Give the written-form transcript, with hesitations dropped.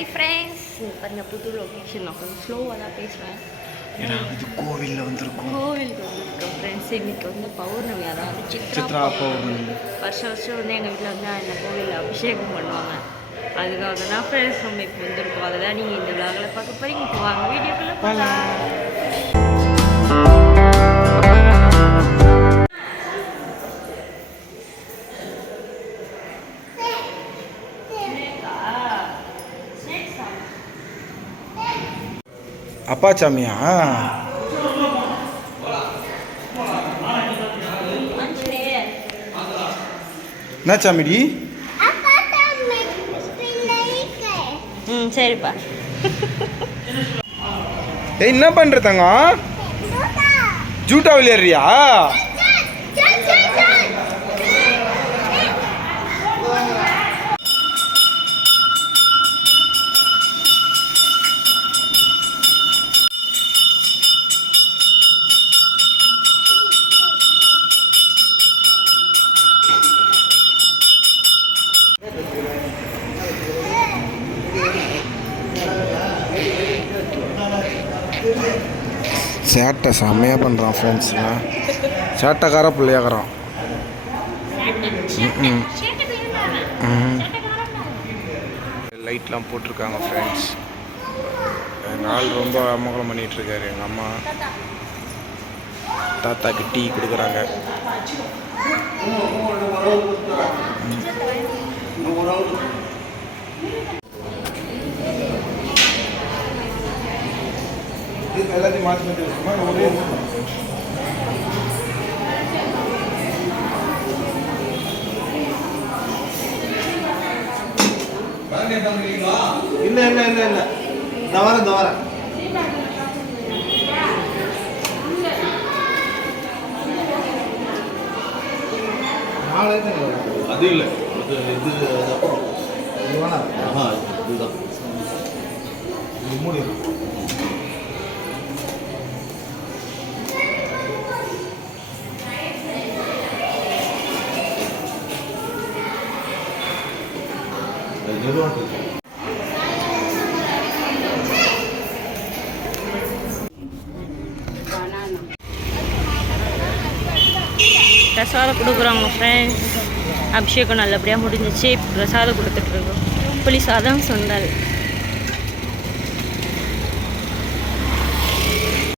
Hi friends, பாருங்க புது location. நான் கொஞ்சம் ஸ்லோவாக தான் பேசுவேன். ஏன்னா இது கோவிலில் வந்திருக்கோம். கோவிலுக்கு வந்திருக்கோம் ஃப்ரெண்ட்ஸ். இன்னைக்கு வந்து பௌர்ணமி, அதாவது சித்ரா பௌர்ணமி. வருஷம் வந்து எங்கள் வீட்டில் வந்து அந்த கோவிலில் அபிஷேகம் பண்ணுவாங்க. அதுக்காக தான் ஃப்ரெண்ட்ஸ் நம்ம இப்போ வந்திருக்கோம். அதை தான் நீங்கள் இந்த விழாவில் பார்க்க போகிறீங்க. இப்போ வாங்க வீடியோக்குள்ளே போகலாம். அப்பா சாமியா? என்ன சாமிடி? சரிப்பா. ஏய், என்ன பண்ற தங்கம்? ஜூட்டா விளையாடுறியா? சேட்டை செம்மையாக பண்ணுறான் ஃப்ரெண்ட்ஸ்லாம். சேட்டைக்கார பிள்ளையாக்குறான். லைட்லாம் போட்டிருக்காங்க ஃப்ரெண்ட்ஸ். நாள் ரொம்ப அமகலம் பண்ணிகிட்ருக்காரு. எங்கள் அம்மா தாத்தாக்கு டீ கொடுக்குறாங்க. எல்லாத்தையும் மாற்றி மாற்றி வச்சுமா ஒரே இல்லை இல்லை இல்லை இல்லை தவற அது இல்லை இது அப்புறம் இதுதான் மூடி. பிரசாதம் கொடுக்குறாங்க ஃப்ரெண்ட்ஸ். அபிஷேகம் நல்லபடியாக முடிஞ்சிச்சு. பிரசாதம் கொடுத்துட்ருக்கோம். புளி சாதம், சுண்டல்.